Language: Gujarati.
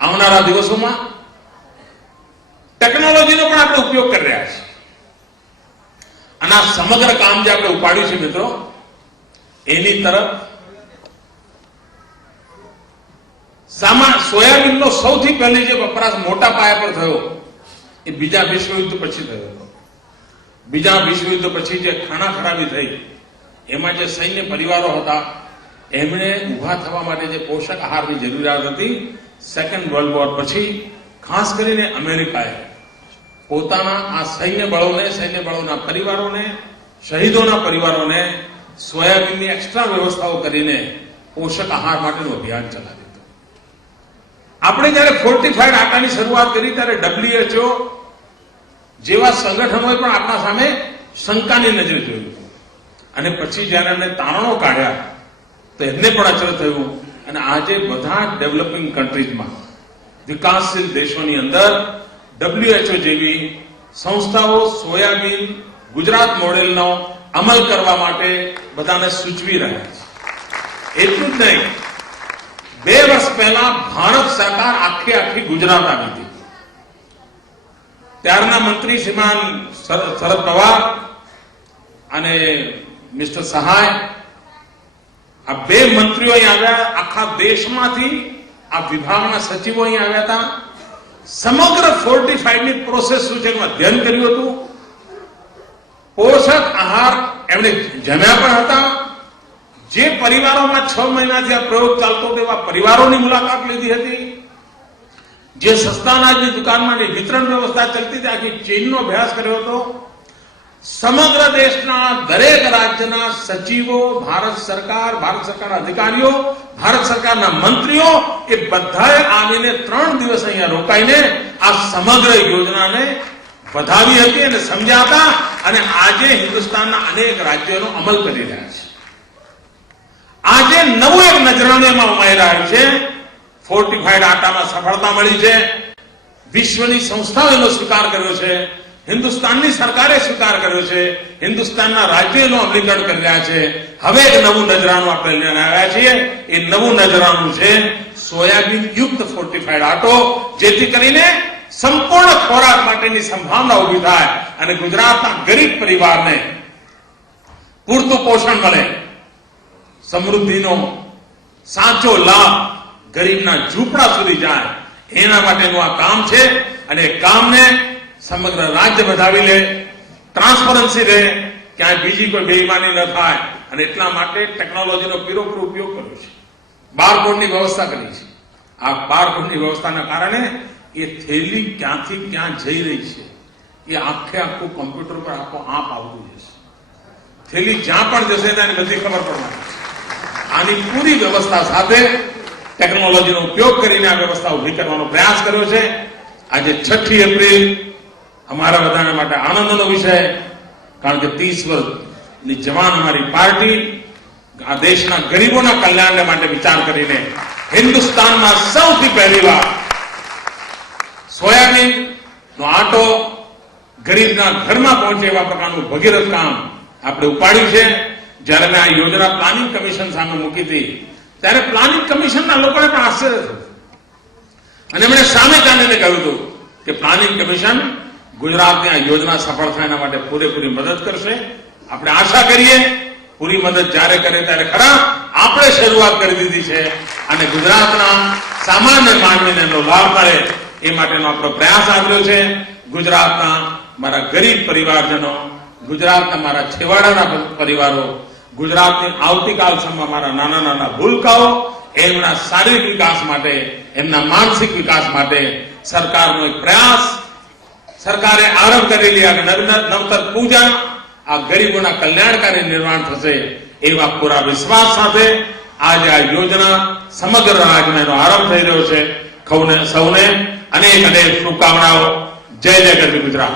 આવનારા દિવસોમાં ટેકનોલોજીનો પણ આપણે ઉપયોગ કરી રહ્યા છીએ અને આ સમગ્ર કામ જે આપણે ઉપાડ્યું છે મિત્રો, એની તરફ સોયાબીનનો સૌથી પહેલી જે વપરાશ મોટા પાયા પર થયો એ બીજા વિશ્વયુદ્ધ પછી થયો હતો. બીજા વિશ્વયુદ્ધ પછી જે ખાના ખરાબી થઈ, એમાં જે સૈન્ય પરિવારો હતા એમણે ઉભા થવા માટે જે પોષક આહારની જરૂરિયાત હતી, સેકન્ડ વર્લ્ડ વોર પછી ખાસ કરીને અમેરિકાએ પોતાના આ સૈન્ય બળોના પરિવારોને, શહીદોના પરિવારોને સોયાબીનની એક્સ્ટ્રા વ્યવસ્થાઓ કરીને પોષક આહાર માટેનું અભિયાન ચલાવ્યું હતું. આપણે જયારે ફોર્ટિફાઈડ આટાની શરૂઆત કરી ત્યારે WHO જેવા સંગઠનોએ પણ આપણા સામે શંકાની નજરે જોયું અને પછી જયારે એમને તારણો કાઢ્યા તો એમને પણ અચરજ થયું અને આજે બધા ડેવલપિંગ કન્ટ્રીઝમાં, વિકાસશીલ દેશોની અંદર WHO જેવી સંસ્થાઓ સોયાબીન ગુજરાત મોડેલનો અમલ કરવા માટે બધાને સૂચવી રહ્યા છે. એટલું જ નહીં, 2 વર્ષ પહેલા ભારત સરકાર આખી ગુજરાત આવી હતી. ત્યારના મંત્રી શ્રીમાન શરદ પવાર અને મિસ્ટર સહાય, આ 2 મંત્રીઓ અહીં આવ્યા. આખા દેશમાંથી આ વિભાગના સચિવો અહીં આવ્યા હતા. સમગ્ર ફોર્ટિફાઈડની પ્રોસેસ શું છે એનું અધ્યયન કર્યું હતું. પોષક આહાર એમણે જમ્યા પણ હતા. જે પરિવારોમાં 6 મહિનાથી આ પ્રયોગ ચાલતો હતો એવા પરિવારોની મુલાકાત લીધી હતી. જે સસ્તા અનાજની દુકાનમાં વિતરણ વ્યવસ્થા ચાલતી હતી, આખી ચેઇનનો અભ્યાસ કર્યો હતો. સમગ્ર દેશના દરેક રાજ્યના સચિવો, ભારત સરકારના અધિકારીઓ, ભારત સરકારના મંત્રીઓ એ બધાએ આવીને 3 દિવસ અહીંયા રોકાઈને આ સમગ્ર યોજનાને વધાવી હતી અને સમજ્યા હતા અને આજે હિન્દુસ્તાનના અનેક રાજ્યોનો અમલ કરી રહ્યા છે. આજે નવું એક નજરાણું એમાં ઉમેરાઈ રહ્યું છે. ફોર્ટિફાઈડ આટામાં સફળતા મળી છે. વિશ્વની સંસ્થાઓનો સ્વીકાર કર્યો છે. હિન્દુસ્તાનની સરકારે સ્વીકાર કર્યો છે. હિન્દુસ્તાનના રાજ્યોનો અમલીકરણ કરી રહ્યા છે. હવે એક નવું નજરાણું આપણે લઈને આવ્યા છીએ. એ નવું નજરાણું છે સોયાબીન યુક્ત ફોર્ટિફાઈડ આટો, જેથી કરીને સંપૂર્ણ ખોરાક માટેની સંભાવના ઉભી થાય અને ગુજરાતના ગરીબ પરિવારને પૂરતું પોષણ મળે, સમૃદ્ધિનો સાચો લાભ ગરીબના ઝૂંપડા સુધી જાય, એના માટેનું આ કામ છે. અને કામને સમગ્ર રાજ્ય વધાવી લે, ટ્રાન્સપરન્સી રહે, ક્યાંય બીજી કોઈ બેઈમાની ન થાય અને એટલા માટે ટેકનોલોજીનો પૂરેપૂરો ઉપયોગ કર્યો છે. બારકોડની વ્યવસ્થા કરી છે. આ બારકોડની વ્યવસ્થાના કારણે એ થેલી ક્યાંથી ક્યાં જઈ રહી છે એ આખું કમ્પ્યુટર પર આપ આવતું જશે. થેલી જ્યાં પણ જશે તેની બધી ખબર પડવાની છે. આની પૂરી વ્યવસ્થા સાથે ટેકનોલોજીનો ઉપયોગ કરીને આ વ્યવસ્થા ઉભી કરવાનો પ્રયાસ કર્યો છે. આજે 6 એપ્રિલ અમારા બધાના માટે આનંદનો વિષય, કારણ કે 30 વર્ષની જવાન અમારી પાર્ટી આ દેશના ગરીબોના કલ્યાણ માટે વિચાર કરીને હિન્દુસ્તાનમાં સૌથી પહેલી વાર સોયાબીનનો આટો ગરીબના ઘરમાં પહોંચે એવા પ્રકારનું ભગીરથ કામ આપણે ઉપાડ્યું છે. જ્યારે મેં આ યોજના પ્લાનિંગ કમિશન સામે મૂકી હતી ત્યારે પ્લાનિંગ કમિશનના લોકોને પણ આશ્ચર્ય થયું અને એમણે સામે ચાલીને કહ્યું હતું કે પ્લાનિંગ કમિશન ગુજરાતની આ યોજના સફળ થાય એના માટે પૂરેપૂરી મદદ કરશે. આપણે આશા કરીએ પૂરી મદદ જ્યારે કરે ત્યારે ખરા આપણે શરૂઆત કરી દીધી છે અને ગુજરાતના સામાન્ય માનવીને એનો લાભ મળે એ માટેનો આપણો પ્રયાસ આવ્યો છે. ગુજરાતના મારા ગરીબ પરિવારજનો, ગુજરાતના મારા છેવાડાના પરિવારો, ગુજરાતની આવતીકાલ સમયમાં મારા નાના નાના ભૂલકાઓ, એમના શારીરિક વિકાસ માટે, એમના માનસિક વિકાસ માટે સરકારનો એક પ્રયાસ, સરકારે આરંભ કરેલી આ નવતર પૂજા આ ગરીબોના કલ્યાણકારી નિર્માણ થશે એવા પૂરા વિશ્વાસ સાથે આજે આ યોજના સમગ્ર રાજ્યમાં એનો આરંભ થઈ રહ્યો છે. સૌને અનેક શુભકામનાઓ. જય જય ગરવી ગુજરાત.